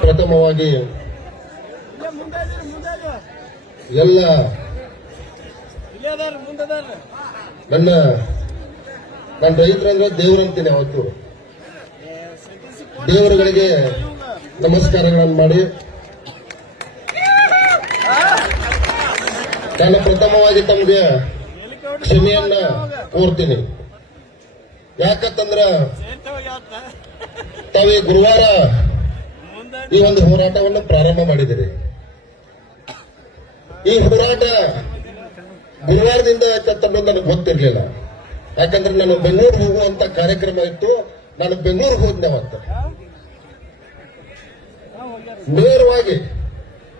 ಪ್ರಥಮವಾಗಿ ಎಲ್ಲ ನನ್ನ ನನ್ನ ರೈತರಂದ್ರೆ ದೇವರಂತೀನಿ ಅವತ್ತು ದೇವರುಗಳಿಗೆ ನಮಸ್ಕಾರಗಳನ್ನು ಮಾಡಿ ನಾನು ಪ್ರಥಮವಾಗಿ ತಮಗೆ ಕ್ಷಮೆಯನ್ನ ಕೋರ್ತೀನಿ. ಯಾಕಂತಂದ್ರ ತಾವೇ ಗುರುವಾರ ಈ ಒಂದು ಹೋರಾಟವನ್ನು ಪ್ರಾರಂಭ ಮಾಡಿದಿರಿ. ಈ ಹೋರಾಟ ಗುರುವಾರದಿಂದ ಅನ್ನೋದು ನನಗೆ ಗೊತ್ತಿರ್ಲಿಲ್ಲ. ಯಾಕಂದ್ರೆ ನಾನು ಬೆಂಗಳೂರು ಹೋಗುವಂತ ಕಾರ್ಯಕ್ರಮ ಇತ್ತು. ನಾನು ಬೆಂಗಳೂರು ಅಂತ ನೇರವಾಗಿ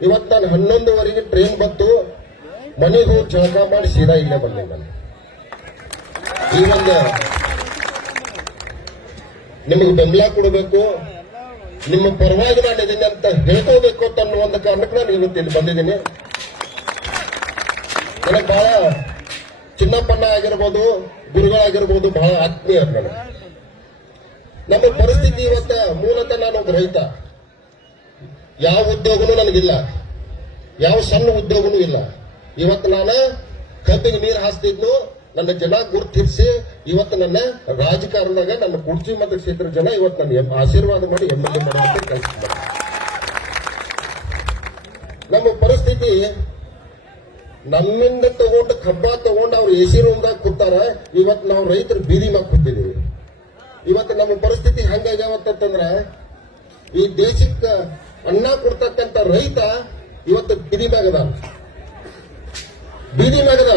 ಇವತ್ತು ನಾನು ಹನ್ನೊಂದುವರೆಗೆ ಟ್ರೈನ್ ಬಂತು. ಮನೆಗೆ ಜಳಕ ಮಾಡಿ ಸೀದಾ ಇಲ್ಲೇ ಬಂದೆ ನಾನು. ಈ ಒಂದು ನಿಮಗೆ ಬೆಂಬಲ ಕೊಡಬೇಕು, ನಿಮ್ಮ ಪರವಾಗಿ ನಾನು ಇದೀನಿ ಅಂತ ಹೇಳ್ಕೋಬೇಕು ಅಂತ ಅನ್ನೋ ಒಂದು ಕಾರಣಕ್ಕೆ ನಾನು ಇವತ್ತು ಇಲ್ಲಿ ಬಂದಿದ್ದೀನಿ. ನನಗೆ ಬಹಳ ಚಿನ್ನಪ್ಪಣ್ಣ ಆಗಿರ್ಬೋದು ಗುರುಗಳಾಗಿರ್ಬೋದು ಬಹಳ ಆತ್ಮೀಯರು ನನಗೆ. ನಮ್ಮ ಪರಿಸ್ಥಿತಿ ಇವತ್ತ ಮೂಲತಃ ನಾನು ಒಬ್ಬ ರೈತ. ಯಾವ ಉದ್ಯೋಗನೂ ನನಗಿಲ್ಲ. ಯಾವ ಸಣ್ಣ ಉದ್ಯೋಗನೂ ಇಲ್ಲ. ಇವತ್ತು ನಾನು ಕಬ್ಬಿಗೆ ನೀರು ಹಾಸ್ತಿದ್ನು ನನ್ನ ಜನ ಗುರುತಿಸಿ, ಇವತ್ತು ನನ್ನ ರಾಜಕಾರಣದಾಗ ನನ್ನ ಕುರ್ಚಿ ಮತ್ತು ಕ್ಷೇತ್ರ ಜನ ಇವತ್ತು ನನ್ನ ಆಶೀರ್ವಾದ ಮಾಡಿ ಎಂ ಎಲ್ ಎ ನಮ್ಮ ಪರಿಸ್ಥಿತಿ, ನಮ್ಮಿಂದ ತಗೊಂಡು, ಕಬ್ಬ ತಗೊಂಡು ಅವ್ರು ಎ ಸಿ ರೂಮ್ದಾಗ ಕೂತಾರ, ಇವತ್ತು ನಾವು ರೈತರು ಬೀದಿ ಮಾಕ್ ಕೂತಿದೀವಿ. ಇವತ್ತು ನಮ್ಮ ಪರಿಸ್ಥಿತಿ ಹೆಂಗಾಗ್ಯಾವತ್ತಂದ್ರ ಈ ದೇಶಕ್ಕ ಅನ್ನ ಕೊಡ್ತಕ್ಕಂತ ರೈತ ಇವತ್ತು ಬೀದಿ ಮ್ಯಾಗದ ಬೀದಿ ಮಾಡಿದ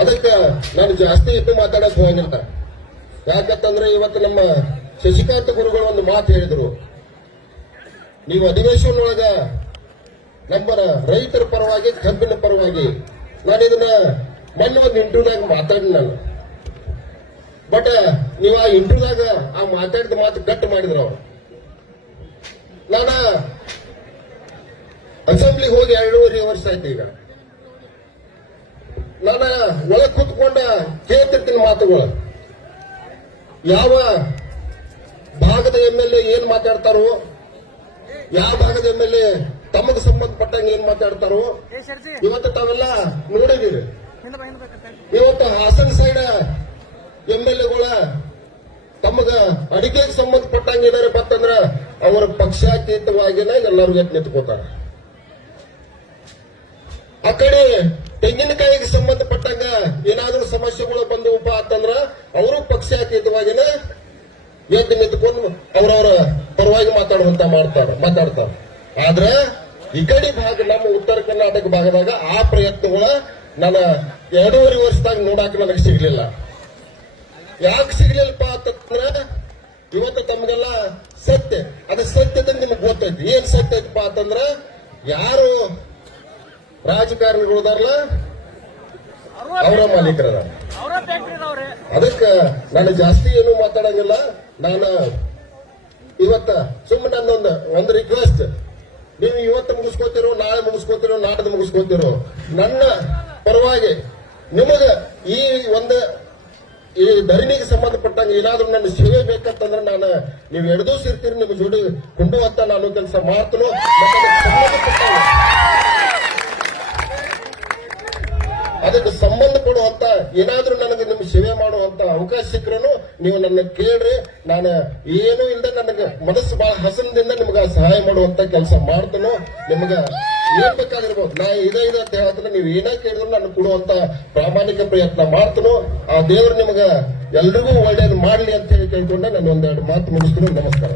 ಅದಕ್ಕೆ ನಾನು ಜಾಸ್ತಿ ಇಟ್ಟು ಮಾತಾಡೋದು ಹೋಗಿಲ್ಲ ಯಾಕಂತಂದ್ರೆ ಇವತ್ತು ನಮ್ಮ ಶಶಿಕಾಂತ ಗುರುಗಳು ಒಂದು ಮಾತು ಹೇಳಿದ್ರು. ನೀವು ಅಧಿವೇಶನ ಒಳಗ ನಮ್ಮ ರೈತರ ಪರವಾಗಿ ಕಬ್ಬಿನ ಪರವಾಗಿ ನಾನು ಇದನ್ನ ಮೊನ್ನೆ ಒಂದು ಇಂಟರ್ವ್ಯೂದಾಗ ಮಾತಾಡಿ ನಾನು. ಬಟ್ ನೀವು ಆ ಇಂಟರ್ವ್ಯೂದಾಗ ಆ ಮಾತಾಡಿದ ಮಾತು ಕಟ್ ಮಾಡಿದ್ರು ಅವರು. ನಾನು ಅಸೆಂಬ್ಲಿಗೆ ಹೋಗಿ ಎರಡೂವರೆ ವರ್ಷ ಆಯ್ತು ಈಗ. ನಾನ ಒಳ ಕೂತ್ಕೊಂಡ ಕೇಳ್ತಿರ್ತೀನಿ ಮಾತುಗಳು. ಯಾವ ಭಾಗದ ಎಂ ಎಲ್ ಎ ಏನ್ ಮಾತಾಡ್ತಾರೋ ಯಾವ ಭಾಗದ ಎಂ ಎಲ್ ಎ ತಮಗೆ ಸಂಬಂಧಪಟ್ಟಂಗೆ ಏನ್ ಮಾತಾಡ್ತಾರೋ ಇವತ್ತು ತಾವೆಲ್ಲ ನೋಡಿದೀರಿ ಇವತ್ತು ಹಾಸನ ಸೈಡ್ ಎಂ ಎಲ್ ಎಗಳ ತಮಗ ಅಡಿಕೆಗೆ ಸಂಬಂಧಪಟ್ಟಂಗೆ ಏನಾರ ಬಂತಂದ್ರ ಅವರ ಪಕ್ಷಾತೀತವಾಗಿನ ಎಲ್ಲರೂ ಎತ್ತಿಕೋತಾರ ನಿಂತ್ಕೋತಾರ. ಆ ಕಡೆ ತೆಂಗಿನಕಾಯಿಗೆ ಸಂಬಂಧಪಟ್ಟಂಗ ಏನಾದ್ರೂ ಸಮಸ್ಯೆಗಳು ಬಂದವಪ್ಪ ಅಂತಂದ್ರ ಅವರು ಪಕ್ಷಾತೀತವಾಗಿನ ಎದ್ದು ನಿಂತ್ಕೊಂಡು ಅವರವರ ಪರವಾಗಿ ಮಾತಾಡುವಂತ ಮಾಡ್ತಾರ, ಮಾತಾಡ್ತಾರ. ಆದ್ರೆ ಈ ಭಾಗ, ನಮ್ಮ ಉತ್ತರ ಕರ್ನಾಟಕ ಭಾಗದಾಗ ಆ ಪ್ರಯತ್ನಗಳ ನನ್ನ ಎರಡೂವರೆ ವರ್ಷದಾಗ ನೋಡಾಕ ನನಗೆ ಸಿಗ್ಲಿಲ್ಲ. ಯಾಕೆ ಸಿಗ್ಲಿಲ್ಲಪ್ಪ ಅಂತಂದ್ರ ಇವತ್ತು ತಮಗೆಲ್ಲ ಸತ್ಯ, ಅದು ಸತ್ಯದ ನಿಮ್ಗೆ ಗೊತ್ತೈತಿ. ಏನ್ ಸತ್ಯ ಐತಪ್ಪ ಅಂತಂದ್ರ ಯಾರು ರಾಜಕಾರಣಿಗಳದಾರಲ್ಲ ಅವರ ಮಾಲೀಕರ ಅದಕ್ಕೆ ನಾನು ಜಾಸ್ತಿ ಏನು ಮಾತಾಡಂಗಿಲ್ಲ. ನಾನು ಇವತ್ತ ಸುಮ್ಮನೆ ನನ್ನೊಂದು ಒಂದು ರಿಕ್ವೆಸ್ಟ್ ನೀವು ಇವತ್ತು ಮುಗಿಸ್ಕೋತಿರೋ, ನಾಳೆ ಮುಗಿಸ್ಕೋತಿರೋ, ನಾಡ್ದು ಮುಗಿಸ್ಕೋತಿರೋ, ನನ್ನ ಪರವಾಗಿ ನಿಮಗ ಈ ಒಂದು, ಈ ಧರಣಿಗೆ ಸಂಬಂಧಪಟ್ಟಂಗೆ ಏನಾದ್ರೂ ನನ್ನ ಸೇವೆ ಬೇಕಂತಂದ್ರೆ ನಾನು ನೀವು ಎಡದೂ ಸಿರ್ತೀರಿ ನಿಮ್ಮ ಜೋಡಿ ಅಂತ ನಾನು ಕೆಲಸ ಮಾಡ್ತನೋ ಅದಕ್ಕೆ ಸಂಬಂಧ ಕೊಡುವಂತ ಏನಾದ್ರೂ ನನಗೆ ನಿಮ್ಗೆ ಸೇವೆ ಮಾಡುವಂತ ಅವಕಾಶ ಸಿಕ್ಕರೂ ನೀವು ನನ್ನ ಕೇಳ್ರಿ. ನಾನು ಏನು ಇಲ್ಲದೆ ನನಗೆ ಮನಸ್ಸು ಬಹಳ ಹಸನದಿಂದ ನಿಮ್ಗೆ ಸಹಾಯ ಮಾಡುವಂತ ಕೆಲಸ ಮಾಡ್ತಾನು. ನಿಮ್ಗ ಏನ್ ಬೇಕಾಗಿರ್ಬೋದು? ನಾ ಇದ ಇದೆ ಅಂತ ನೀವು ಏನೇ ಕೇಳಿದ್ರು ನಾನು ಕೊಡುವಂತ ಪ್ರಾಮಾಣಿಕ ಪ್ರಯತ್ನ ಮಾಡ್ತಾನು. ಆ ದೇವರು ನಿಮ್ಗ ಎಲ್ರಿಗೂ ಒಳ್ಳೇದು ಮಾಡ್ಲಿ ಅಂತ ಹೇಳಿ ಕೇಳ್ಕೊಂಡೆ. ನಾನು ಒಂದೆರಡು ಮಾತು ಮುಗಿಸ್ತೀನಿ. ನಮಸ್ಕಾರ.